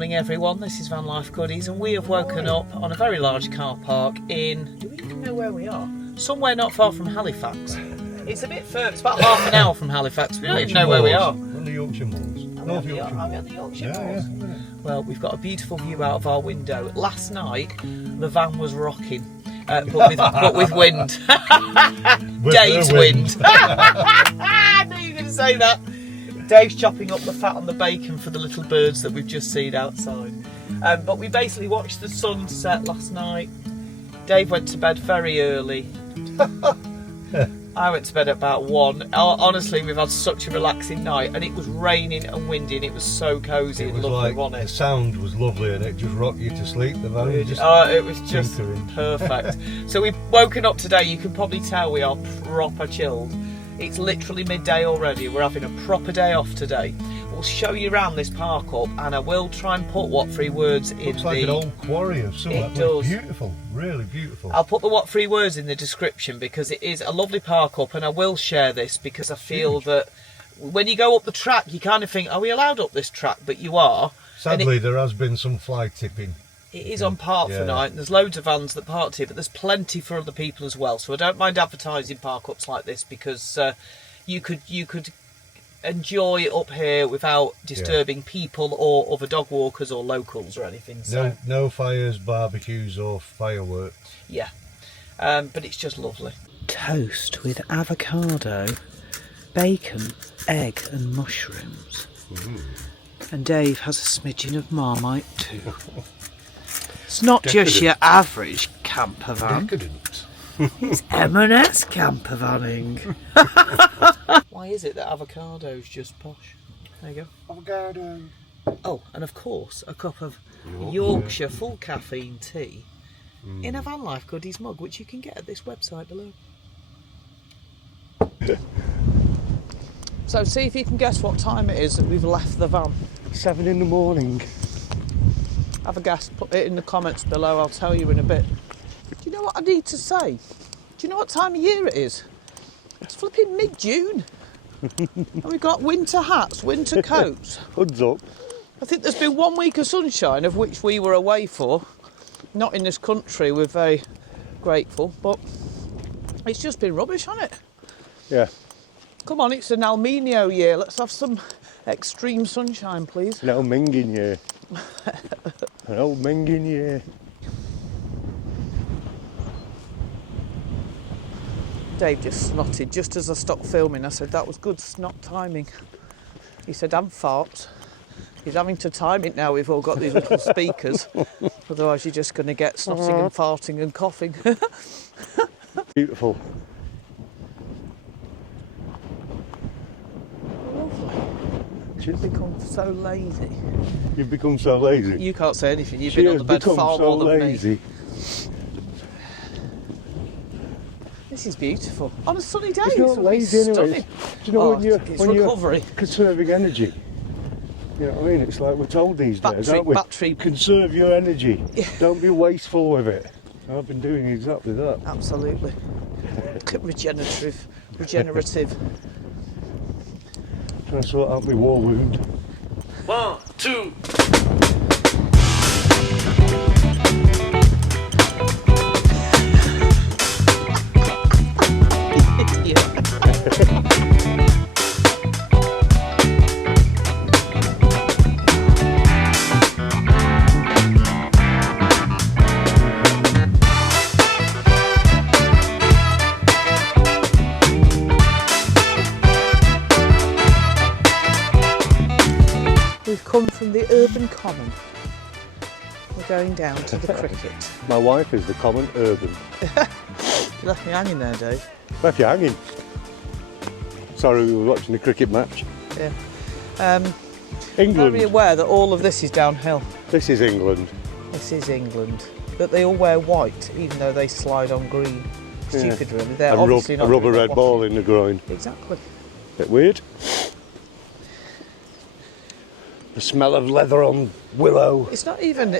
morning everyone, this is Vanlife Goodies and we have woken up on a very large car park in... Do we even know where we are? Somewhere not far from Halifax. It's a bit further, it's about half an hour from Halifax. We don't even know where we are. On the Yorkshire moors. North Yorkshire. Are we on the Yorkshire moors? Yeah. Well, we've got a beautiful view out of our window. Last night, the van was rocking, but with wind. Dave's wind. I knew you were going to say that. Dave's chopping up the fat on the bacon for the little birds that we've just seen outside. But we basically watched the sunset last night. Dave went to bed very early. I went to bed at about 1. Honestly, we've had such a relaxing night, and it was raining and windy, and it was so cosy and lovely, wasn't it? The sound was lovely, and it just rocked you to sleep. The van it was just perfect. So we've woken up today. You can probably tell we are proper chilled. It's literally midday already. We're having a proper day off today. We'll show you around this park up, and I will try and put what 3 words in Looks like an old quarry of some. It does. Beautiful, really beautiful. I'll put the what 3 words in the description because it is a lovely park up, and I will share this because I feel that when you go up the track, you kind of think, are we allowed up this track? But you are. Sadly, there has been some fly tipping. It is on park for night, and there's loads of vans that park here, but there's plenty for other people as well. So I don't mind advertising park ups like this because you could enjoy it up here without disturbing people or other dog walkers or locals or anything. So no fires, barbecues or fireworks. Yeah, but it's just lovely. Toast with avocado, bacon, egg and mushrooms. And Dave has a smidgen of Marmite too. It's not just your average campervan. Decadent. It's M&S campervanning. Why is it that avocado's just posh? There you go. Avocado. Oh, and of course, a cup of Yorkshire full caffeine tea in a Vanlife Goodies mug, which you can get at this website below. So see if you can guess what time it is that we've left the van. 7 in the morning. Have a guess, put it in the comments below, I'll tell you in a bit. Do you know what I need to say? Do you know what time of year it is? It's flipping mid-June. And we've got winter hats, winter coats. Hoods up. I think there's been 1 week of sunshine, of which we were away for. Not in this country, we're very grateful, but it's just been rubbish, hasn't it? Yeah. Come on, it's an El Nino year. Let's have some extreme sunshine, please. An old minging year. An old minging year. Dave just snotted just as I stopped filming. I said that was good snot timing. He said, and farts. He's having to time it now. We've all got these little speakers. Otherwise, you're just going to get snotting and farting and coughing. Beautiful. You've become so lazy. You've become so lazy. You can't say anything. You've been on the bed far more than lazy. me. This is beautiful. On a sunny day. It's not lazy anyway. Do you know when recovery. You're conserving energy? You know what I mean? It's like we're told these days, aren't we? Battery. Conserve your energy. Yeah. Don't be wasteful with it. I've been doing exactly that. Absolutely. Regenerative. Trying to sort out my war wound. 1, 2. We've come from the urban common. We're going down to the cricket. My wife is the common urban. You left me hanging there, Dave. Left you hanging. Sorry, we were watching the cricket match. Yeah. England. Very aware that all of this is downhill. This is England. This is England. But they all wear white, even though they slide on green. Stupid, really. They're obviously not a rubber red watching. ball in the groin. Exactly. Bit weird. The smell of leather on willow. It's not even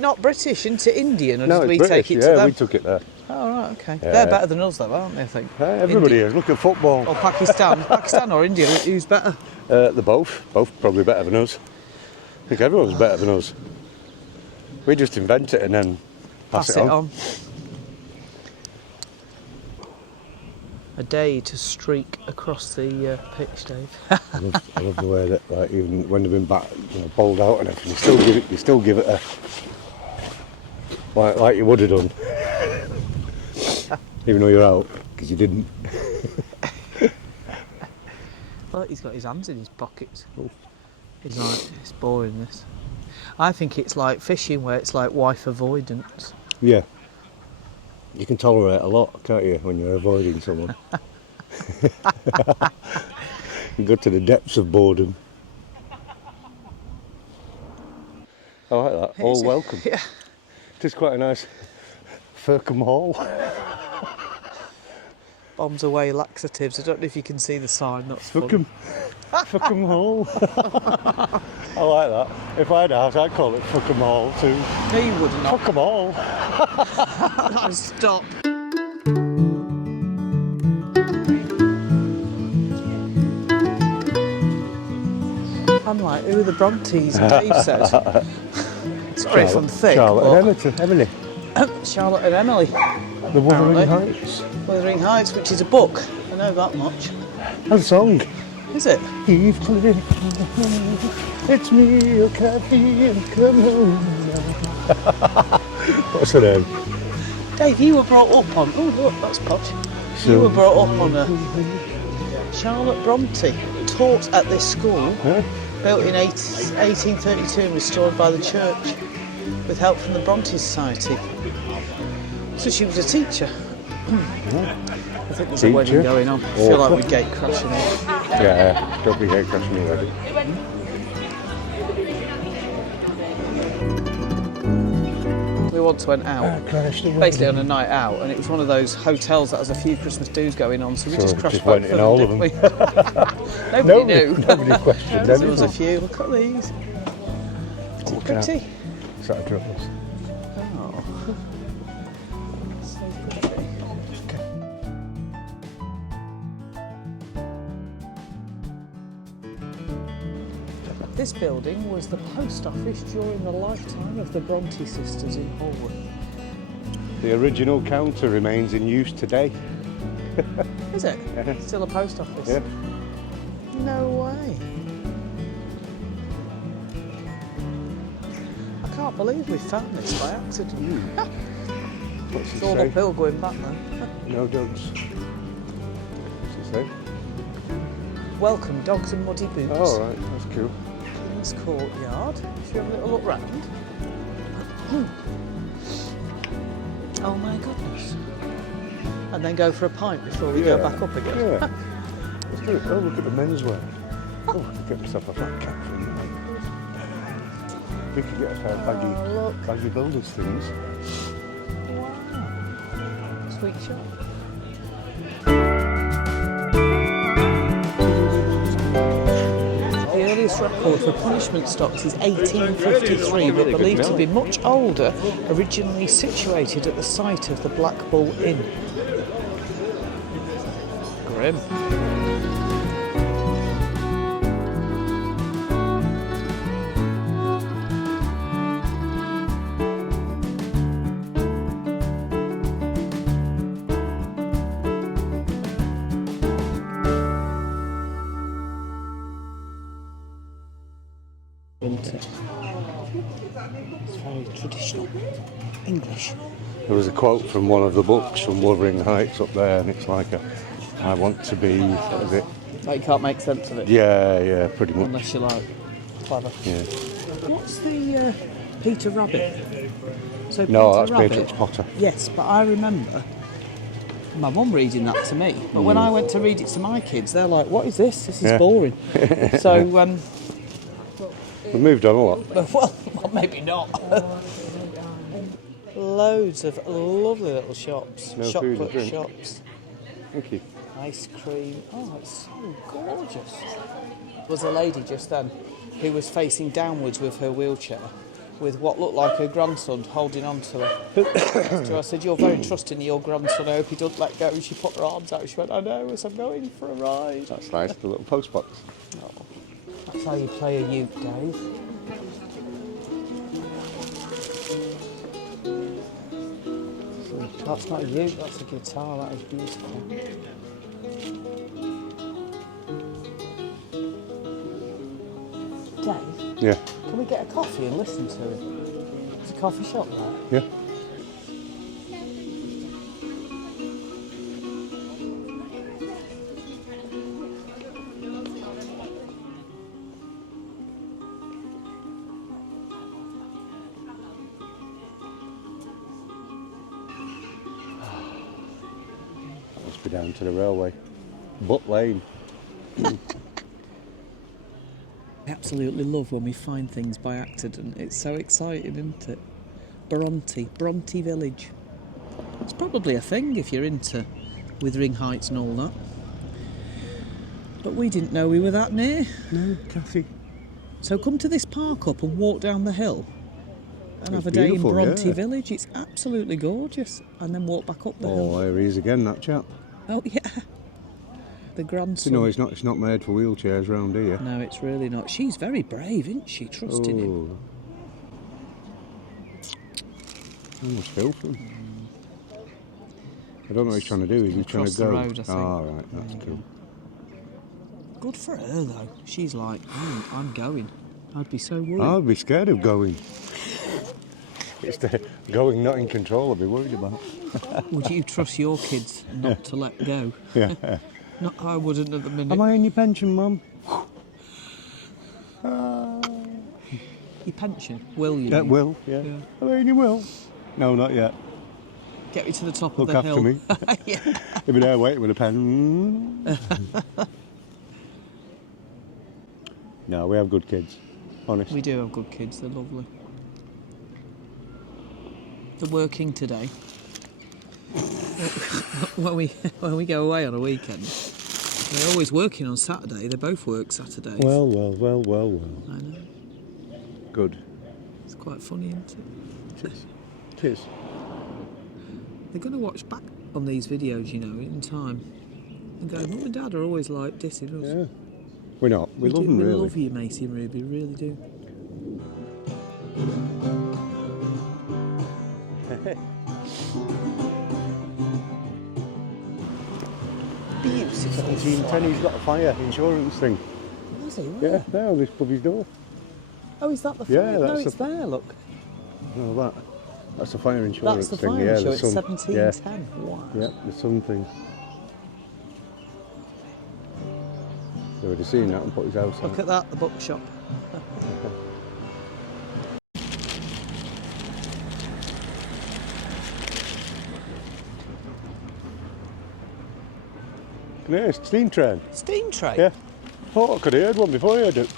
not British, into Indian, or No, did we it's British. take it to them? We took it there. Oh, right, okay. Yeah. They're better than us, though, aren't they, I think? Everybody is. Look at football. Or Pakistan. Pakistan or India, who's better? They're both. Both probably better than us. I think everyone's better than us. We just invent it and then pass it on. A day to streak across the pitch, Dave. I love the way that, like, even when they've been back, bowled out and everything, you still give it a like you would have done, even though you're out because you didn't. Well, he's got his hands in his pockets. He's like, it's boring this. I think it's like fishing where it's like wife avoidance. Yeah. You can tolerate a lot, can't you, when you're avoiding someone? You go to the depths of boredom. I like that. All welcome. Yeah. It is quite a nice Firkham Hall. Bombs away laxatives. I don't know if you can see the sign. That's Firkham Hall. I like that. If I had a house, I'd call it Firkham Hall too. No, you would not. Firkham Hall. No, stop. I'm like, who are the Brontes? And Dave said. Sorry if I'm thick. Charlotte and Emily. Charlotte and Emily. The Wuthering Heights. Wuthering Heights, which is a book. I know that much. And a song. Is it? Eve Cliff, it's me, your coffee, and come home now. What's her name? Dave, you were brought up on... Oh, look, that's posh. You were brought up on a... Charlotte Bronte taught at this school, built in 1832 and restored by the church with help from the Bronte Society. So she was a teacher. I think there's a wedding going on. I feel like we're gate crashing here. Yeah, don't be gate crashing already. We once went out, basically on a night out, and it was one of those hotels that has a few Christmas do's going on, so we just crashed back went for in them, all of didn't them. we? Nobody knew. Nobody questioned There was a few. Look at these. Is it pretty? Is that a dress? Oh. So pretty. This building was the post office during the lifetime of the Bronte sisters in Haworth. The original counter remains in use today. Is it? Yeah. Still a post office? Yeah. No way. I can't believe we found this by accident. What's it It's all say? uphill going back now. No dogs. What's it say? Welcome, dogs and muddy boots. Oh, right, that's cool. King's Courtyard. Should we have a little look round? Oh my goodness. And then go for a pint before we go back up again. Yeah. Let's do it. Oh, look at the menswear. Oh, I could get myself a flat cap from that. We could get a pair of baggy builders things. Wow. Sweet shop. The earliest record for punishment stocks is 1853, but believed to be much older, originally situated at the site of the Black Bull Inn. Grim. It's very traditional English. There was a quote from one of the books from Wuthering Heights up there, and it's like, I want to be, what is it? Like you can't make sense of it. Yeah, pretty much. Unless you're like clever. Yeah. What's the Peter Rabbit? So No, Peter that's Rabbit, Beatrix Potter. Yes, but I remember my mum reading that to me. But when I went to read it to my kids, they're like, "What is this? This is boring." So, We moved on a lot. well, maybe not. Loads of lovely little shops, No food and chocolate drink. shops, Thank you. ice cream. Oh, it's so gorgeous. There was a lady just then who was facing downwards with her wheelchair, with what looked like her grandson holding on to her. So I said, "You're very trusting of your grandson. I hope he doesn't let go." And she put her arms out. She went, "I know, as I'm going for a ride." That's nice, the little post box. Oh, that's how you play a uke, Dave. That's not a uke, that's a guitar, that is beautiful. Dave, Yeah. can we get a coffee and listen to it? There's a coffee shop there. Yeah. Must be down to the railway. Butt Lane. I absolutely love when we find things by accident. It's so exciting, isn't it? Bronte Village. It's probably a thing if you're into Wuthering Heights and all that. But we didn't know we were that near. No, Kathy. So come to this park up and walk down the hill and have a It's day in beautiful, Bronte yeah. Village. It's absolutely gorgeous. And then walk back up the hill. Oh, here he is again, that chap. Oh, yeah. The grandson. No, it's not made for wheelchairs round here. No, it's really not. She's very brave, isn't she? Trusting him. Oh. I almost feel for him. I don't know what he's trying to do. Is he trying to Across the go? road, I think. Oh, right, that's cool. Good for her, though. She's like, I'm going. I'd be so worried. I'd be scared of going. It's the going not in control I'd be worried about. Would you trust your kids not to let go? Yeah. No, I wouldn't at the minute. Am I in your pension, Mum? Your pension? Will you? That will, yeah. Yeah. Am I in your will? No, not yet. Get me to the top Look of the after hill. me. Yeah. He'll be there waiting with a pen. No, we have good kids. Honest. We do have good kids. They're lovely. They're working today. when we go away on a weekend, they're always working on Saturday. They both work Saturdays. Well. I know. Good. It's quite funny, isn't it? Cheers. They're going to watch back on these videos, you know, in time, and go, Mum and Dad are always like dissing us. Yeah. We're not. We love them, We really. love you, Macy and Ruby, we really do. Beautiful. 1710, he's got a fire insurance thing. Has he? Yeah, Where? there on this puppy's door. Oh, is that the Yeah, fire? No, that's it's there, look. No, that's the fire insurance That's the thing. fire Yeah, insurance, the sun. 1710. Wow. Yeah, the sun thing. They would have seen that and put his house Look out. at that, the bookshop. Yeah, it's steam train. Steam train? Yeah. Oh, I could have heard one before you heard it.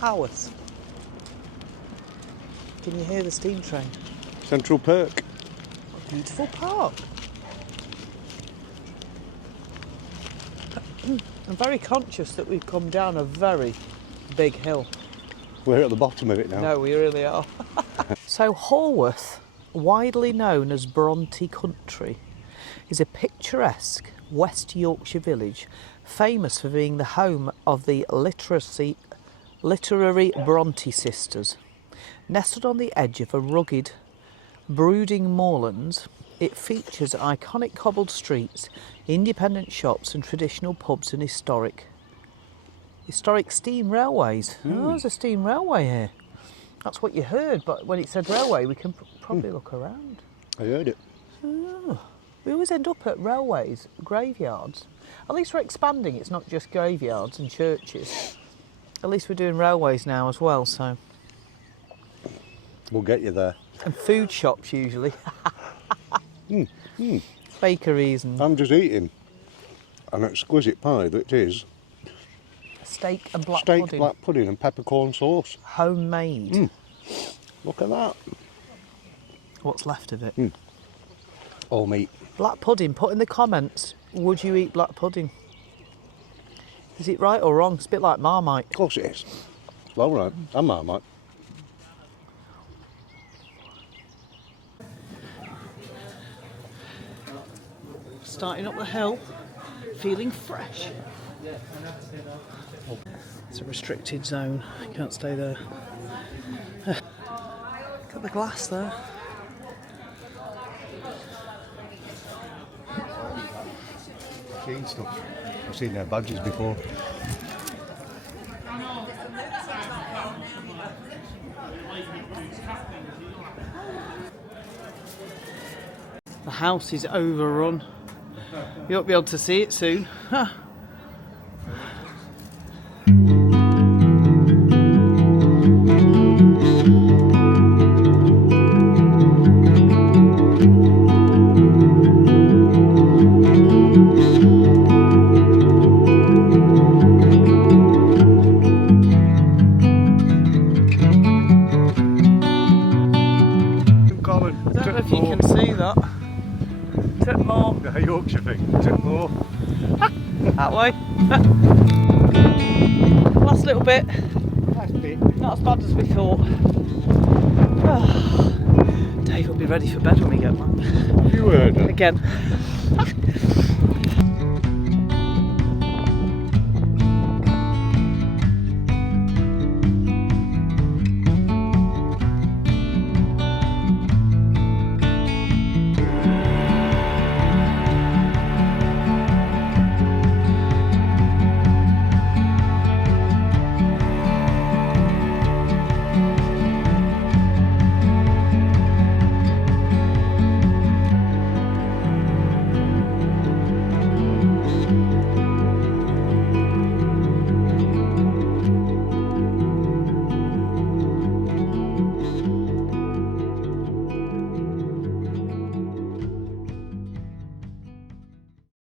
Haworth. Can you hear the steam train? Central Perk. Beautiful park. I'm very conscious that we've come down a very big hill. We're at the bottom of it now. No, we really are. So Haworth, widely known as Bronte Country, is a picturesque West Yorkshire village famous for being the home of the literary Bronte sisters. Nestled on the edge of a rugged, brooding moorland, it features iconic cobbled streets, independent shops and traditional pubs and historic steam railways. Oh, there's a steam railway here. That's what you heard, but when it said railway, we can probably look around. I heard it. Oh, we always end up at railways, graveyards. At least we're expanding, it's not just graveyards and churches. At least we're doing railways now as well, so. We'll get you there. And food shops usually. Bakeries and I'm just eating an exquisite pie that is steak and black steak, pudding. black pudding and peppercorn sauce. Homemade. Look at that. What's left of it? All meat. Black pudding, put in the comments, would you eat black pudding? Is it right or wrong? It's a bit like Marmite. Of course it is. Well, right. I'm Marmite. Starting up the hill, feeling fresh. It's a restricted zone, you can't stay there. Look at the glass there. Machine stuff. I've seen their badges before. The house is overrun. You won't be able to see it soon. Common. I don't know if you can see that. Tip more. The Yorkshire thing. Tip more. That way. Last little bit. Nice bit. Not as bad as we thought. Dave will be ready for bed when we get back. Have you heard that? Again.